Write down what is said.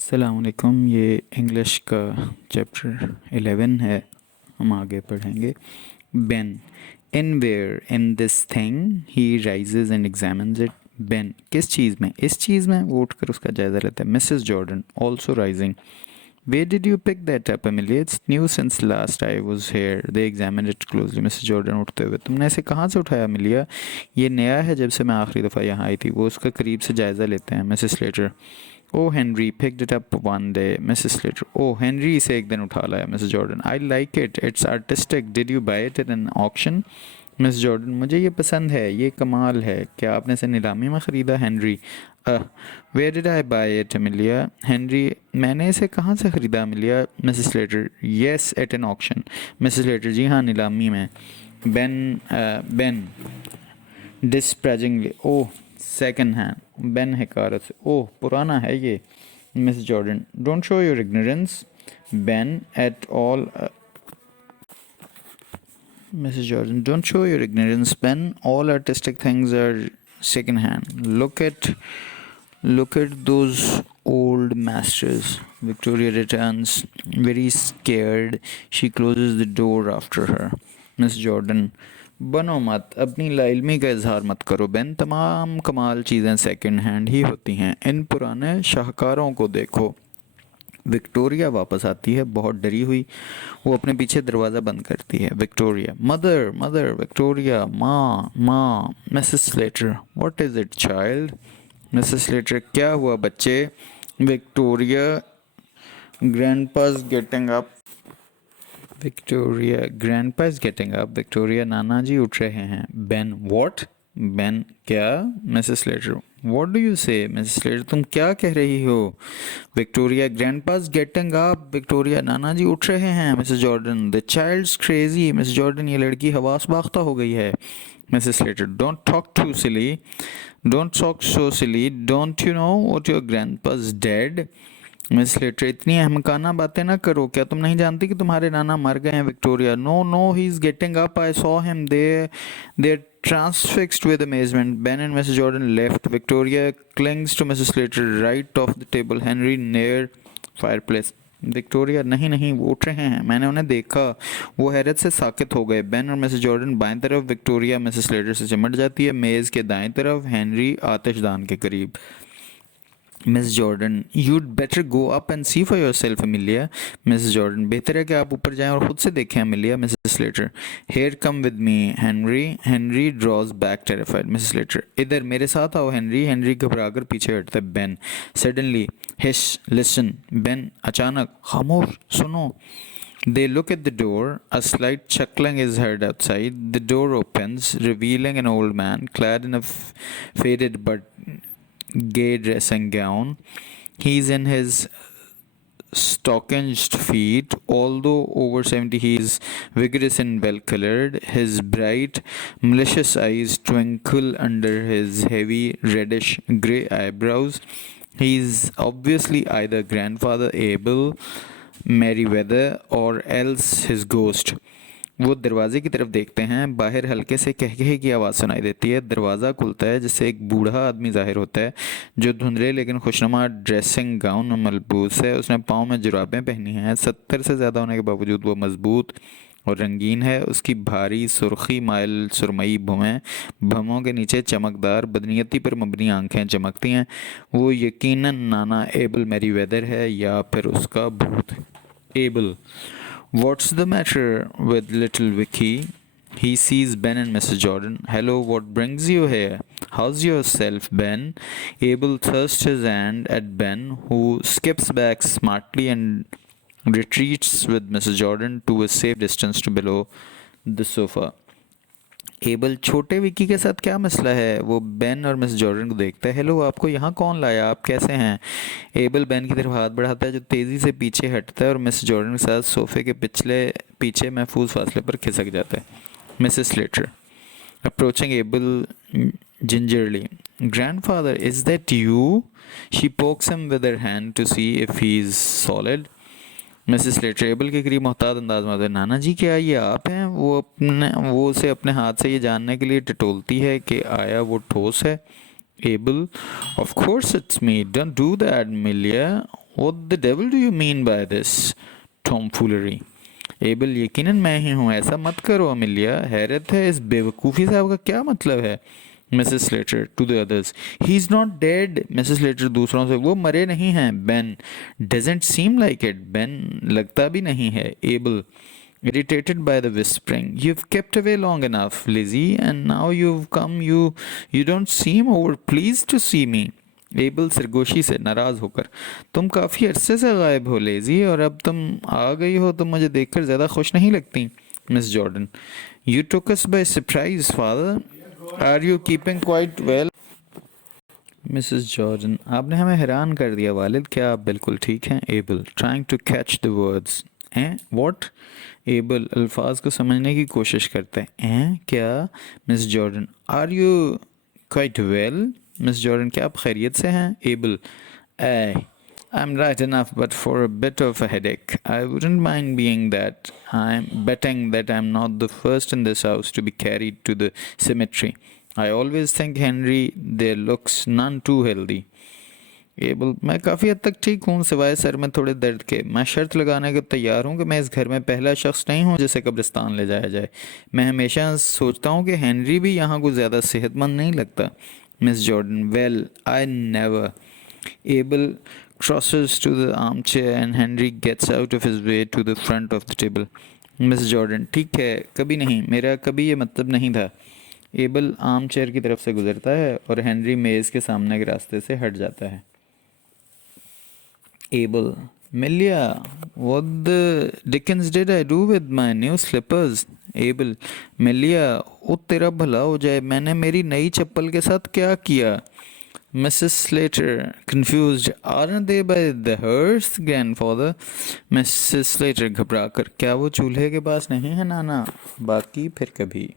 अस्सलामुअलैकुम। ये इंग्लिश का चैप्टर 11 है। हम आगे पढ़ेंगे। Ben in where in this thing he rises and examines it. Ben किस चीज़ में, इस चीज़ में वो उठ कर उसका जायज़ा लेता है। Mrs Jordan also rising. Where did you pick that up, Amelia? It's new since last I was here. They examined it closely. Mrs. Jordan उठते हुए, तुमने इसे कहाँ से उठाया अमिलिया? ये नया है, जब से मैं आखिरी दफ़ा यहाँ आई थी। वो उसका करीब से जायज़ा लेते हैं। Mrs Slater O Henry picked it up one day. Mrs Slater O Henry इसे एक दिन उठा लाया। Mrs Jordan I like it. It's artistic. Did you buy it at an auction? Miss Jordan मुझे ये पसंद है, ये कमाल है। क्या आपने इसे नीलामी में ख़रीदा? Henry where did I buy it Amelia? Henry मैंने इसे कहाँ से ख़रीदा Amelia? Mrs Slater yes at an auction. Mrs Slater जी हाँ, नीलामी में। Ben disparagingly oh second hand. Ben हकारत से ओह पुराना है ये। Miss Jordan don't show your ignorance Ben at all. Mrs. Jordan, don't show your ignorance, Ben. All artistic things are second-hand. Look at those old masters. Victoria returns, very scared. She closes the door after her. Miss Jordan, बनो मत, अपनी लाइल्मी का इजहार मत करो Ben. तमाम कमाल चीज़ें सेकंड हैंड ही होती हैं। इन पुराने शाहकारों को देखो। विक्टोरिया वापस आती है बहुत डरी हुई। वो अपने पीछे दरवाज़ा बंद करती है। Victoria mother mother. विक्टोरिया माँ माँ। Mrs Slater what is it child? Mrs Slater क्या हुआ बच्चे? Victoria grandpa is getting up. Victoria grandpa is getting up. Victoria नाना जी उठ रहे हैं। Ben what? बेन क्या? Mrs Slater what do you say? Mrs Slater तुम क्या कह रही हो? Victoria grandpa is getting up. Victoria नाना जी उठ रहे हैं। Mrs Jordan the child's crazy. Mrs Jordan ये लड़की हवास बाख्ता हो गई है। Mrs Slater don't talk too silly, don't talk so silly, don't you know what your grandpa is dead? Miss Slater इतनी अहमकाना बातें ना करो, क्या तुम नहीं जानती कि तुम्हारे नाना मर गए हैं? Victoria no no he is getting up, I saw him the transfixed with amazement. Ben and Mrs. Jordan left. Victoria clings to Mrs. Slater right off the table. Henry near fireplace. Victoria नहीं नहीं वो उठ रहे हैं, मैंने उन्हें देखा। वो हैरत से साकित हो गए। बेन और मिसेस जॉर्डन बाएं तरफ। विक्टोरिया मिसेस स्लेटर से चिमट जाती है। मेज़ के दाएं तरफ हेनरी आतिशदान के करीब। Miss Jordan you'd better go up and see for yourself Amelia. Mrs Jordan बेहतर है कि आप ऊपर जाएं और ख़ुद से देखें Amelia. Mrs Slater here come with me Henry. Henry draws back terrified. Mrs Slater इधर मेरे साथ आओ हेनरी। हेनरी घबराकर पीछे हटता है। Ben suddenly हिश listen. बेन अचानक खामोश सुनो। They look at the door. A slight chuckling is heard outside. The door opens, revealing an old man clad in a faded but gay dressing gown. He's in his stockinged feet. Although over 70, he is vigorous and well colored. His bright, malicious eyes twinkle under his heavy, reddish grey eyebrows. He's obviously either grandfather Abel Merriweather or else his ghost. वो दरवाजे की तरफ देखते हैं। बाहर हल्के से कहकहे की आवाज़ सुनाई देती है। दरवाज़ा खुलता है जिससे एक बूढ़ा आदमी जाहिर होता है जो धुंधले लेकिन खुशनुमा ड्रेसिंग गाउन में मलबूस है। उसने पाँव में जुराबें पहनी हैं। 70 से ज़्यादा होने के बावजूद वो मजबूत और रंगीन है। उसकी भारी सुर्खी माइल सुरमई भमों के नीचे चमकदार बदनीयती पर मबनी आंखें चमकती हैं। वो यकीनन नाना एबल मैरीवेदर है या फिर उसका भूत। Able What's the matter with little Vicky? He sees Ben and Mrs. Jordan. Hello, what brings you here? How's yourself, Ben? Abel thrusts his hand at Ben, who skips back smartly and retreats with Mrs. Jordan to a safe distance to below the sofa. Able छोटे विकी के साथ क्या मसला है? वो Ben और miss Jordan को देखता है। हेलो, आपको यहाँ कौन लाया? आप कैसे हैं? एबल बेन की तरफ हाथ बढ़ाता है जो तेज़ी से पीछे हटता है और मिस जॉर्डन के साथ सोफे के पीछे महफूज फासले पर खिसक जाता है। Mrs Slater approaching able gingerly. Grandfather, is that you? She pokes him with her hand to see if he's solid. Mrs Slater able के करीब मोहताज अंदाज में, नाना जी क्या ये आप हैं? वो उसे अपने हाथ से ये जानने के लिए टटोलती है कि आया वो ठोस है। Able of course it's me, don't do that मिलिया, What the devil do you mean by this tomfoolery? Able, यकीनन मैं ही हूँ, ऐसा मत करो अमिलिया, हैरत है इस बेवकूफ़ी साहब का क्या मतलब है? Mrs Slater to the others, he is not dead. Mrs Slater दूसरों से, वो मरे नहीं हैं। Ben, doesn't seem like it. Ben, लगता भी नहीं है। Abel, irritated by the whispering, you've kept away long enough, Lizzie, and now you've come. You don't seem over pleased to see me. Abel सरगोशी से नाराज होकर, तुम काफ़ी अरसे से गायब हो लेजी, और अब तुम आ गई हो तो मुझे देखकर ज़्यादा खुश नहीं लगती। Miss Jordan, you took us by surprise father, are you keeping quite well? Mrs Jordan, आपने हमें हैरान कर दिया वालिद, क्या आप बिल्कुल ठीक हैं? Abel, trying to catch the words, हैं व्हाट? एबल अल्फाज को समझने की कोशिश करते हैं, क्या? Miss Jordan, are you quite well? Miss Jordan, क्या आप खैरियत से हैं? Abel, I am right enough but for a bit of a headache, I wouldn't mind being that, I am betting that I am not the first in this house to be carried to the cemetery. I always think Henry, their looks none too healthy. Able, मैं काफ़ी हद तक ठीक हूँ सिवाय sir में थोड़े दर्द के। मैं शर्त लगाने को तैयार हूँ कि मैं इस घर में पहला शख्स नहीं हूँ जिसे कब्रिस्तान ले जाया जाए। मैं हमेशा सोचता हूँ कि हेनरी भी यहाँ को ज़्यादा सेहतमंद नहीं लगता। Miss Jordan, well I never. Able crosses to the armchair and Henry gets out of his way to the front of the table. Miss Jordan, ठीक है, कभी नहीं, मेरा कभी ये मतलब नहीं था। एबल आर्म चेयर की तरफ से गुजरता है और हेनरी मेज़ के सामने के रास्ते से हट जाता है। एबल, मिलिया, what the dickens did I do with my new slippers? Able, मिलिया, ओ तेरा भला हो जाए, मैंने मेरी नई चप्पल के साथ क्या किया? Mrs Slater, confused, aren't they by the hearth, grandfather? Mrs Slater घबरा कर, क्या वो चूल्हे के पास नहीं है नाना? बाकी फिर कभी।